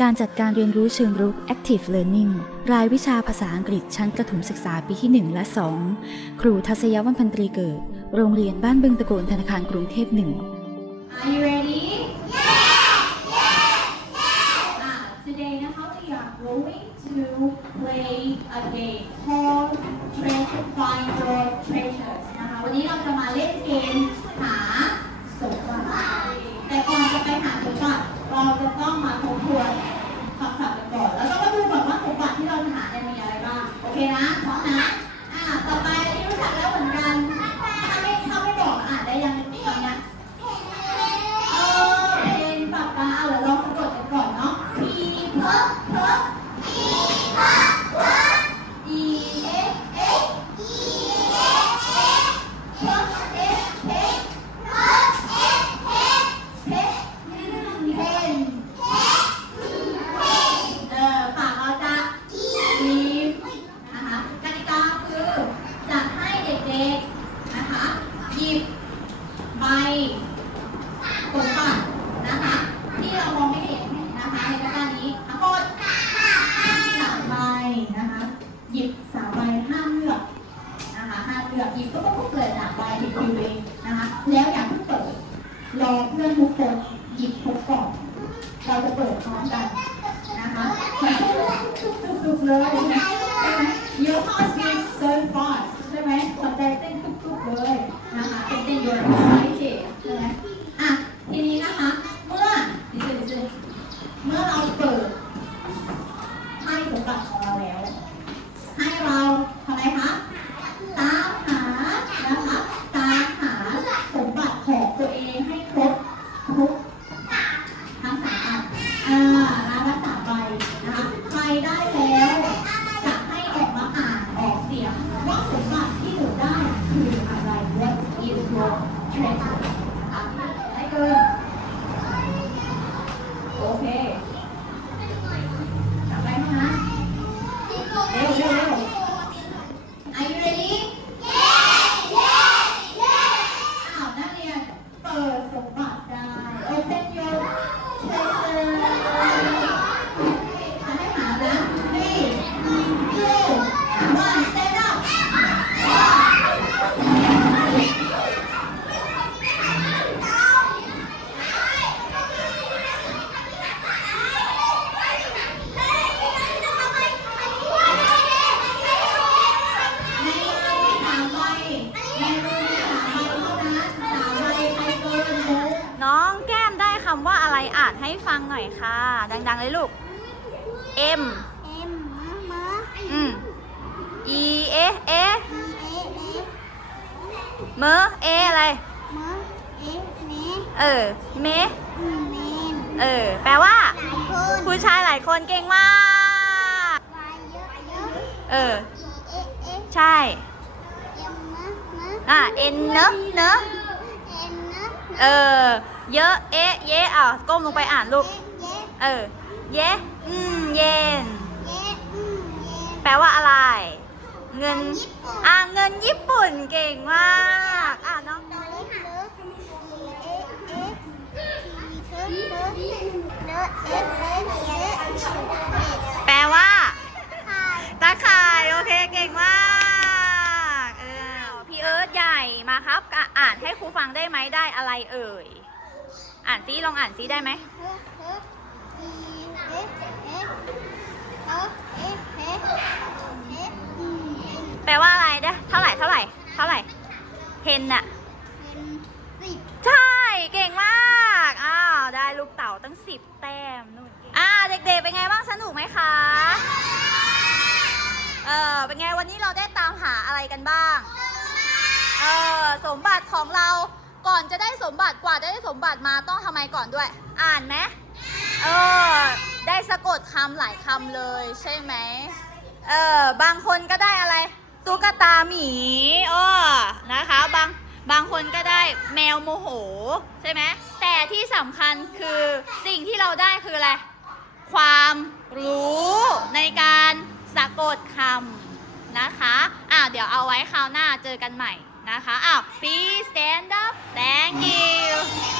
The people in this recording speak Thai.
การจัดการเรียนรู้เชิงรุก Active Learning รายวิชาภาษาอังกฤษชั้นประถมศึกษาปีที่ 1 และ 2 ครูทัศยวันพันตรีเกิด โรงเรียนบ้านบึงตะโกนธนาคารกรุงเทพ1 Are you ready? Yes! Yes! Ah, today นะคะ we are going to play a game called Treasure Find Your Treasures นะคะ วันนี้เราจะมาเล่นเกมหาสมบัติแต่ก่อนจะไปหาสมบัติ เราจะต้องมาทบทวนคำศัพท์กันก่อน แล้วก็มาดูก่อนว่าสมบัติที่เราจะหาเนี่ยมีอะไรบ้าง โอเคนะพร้อมนะ อ่า ต่อไปอันนี้รู้จักแล้วเหมือนกัน ถ้าไม่ถ้าไม่บอกอ่านได้ยังมีคำเนี้ย เออเป็นปากกาเอาเดี๋ยวลองสะกดกันก่อนเนาะ P เพิร์เพิร์ P เพิร์เพิร์ E X X E X X เพิร์ S H เพิร์ S H เพชรเพนเออปากเราจะทีมนะคะกติกาคือจะให้เด็กๆนะคะหยิบใบ ผลก่อนนะคะ ที่เรามองไม่เห็นนะคะในกระดานนี้ทั้งหมดสามใบนะคะ หยิบสามใบห้ามเลือกนะคะห้ามเลือกหยิบก็ต้องเลยสามใบหยิบคิวเองนะคะ แล้วอย่าเพิ่งเปิดรอเพื่อนทุกคนหยิบทุกกล่องเราจะเปิดพร้อมกันนะคะมันทุกๆเลยใช่ไห ใให้ฟังหน่อยค่ะ ดัง ๆ เลยลูก M อืม E A A เมอ A อะไรเออ เมเออ แปลว่าผู้ชายหลายคนเก่งมากเออใช่อะ N เนอะเนอะเออ เยอะเอ๊ะเยะอะก้มลงไปอ่านลูก เออ เยะอืมเย็น แปลว่าอะไร เงิน อะเงินญี่ปุ่นเก่งมาก อะน้องแปลว่าตาข่ายโอเคเก่งมากเออพี่เอิร์ธใหญ่มาครับ อะอ่านให้ครูฟังได้ไหมได้อะไรเอ่ย อ่านซิลองอ่านซิได้ไหมแปลว่าอะไรเด้อเท่าไหร่เท่าไหร่ เท่าไหร่เทนน่ะใช่ เก่งมากอ้าวได้ลูกเต่าตั้งสิบแต้มนู่นอ่าเด็กๆเป็นไงบ้างสนุกไหมคะเออเป็นไงวันนี้เราได้ตามหาอะไรกันบ้างเออสมบัติของเรา ก่อนจะได้สมบัติกว่าจะได้สมบัติมาต้องทำไมก่อนด้วย อ่านไหมเออได้สะกดคำหลายคำเลยใช่ไหมเออบางคนก็ได้อะไรตุ๊กตาหมีเออนะคะบางบางคนก็ได้แมวโมโหใช่ไหมแต่ที่สำคัญคือสิ่งที่เราได้คืออะไร ความรู้ในการสะกดคำนะคะอ้าเดี๋ยวเอาไว้คราวหน้าเจอกันใหม่ นะคะอ้าว please stand up thank you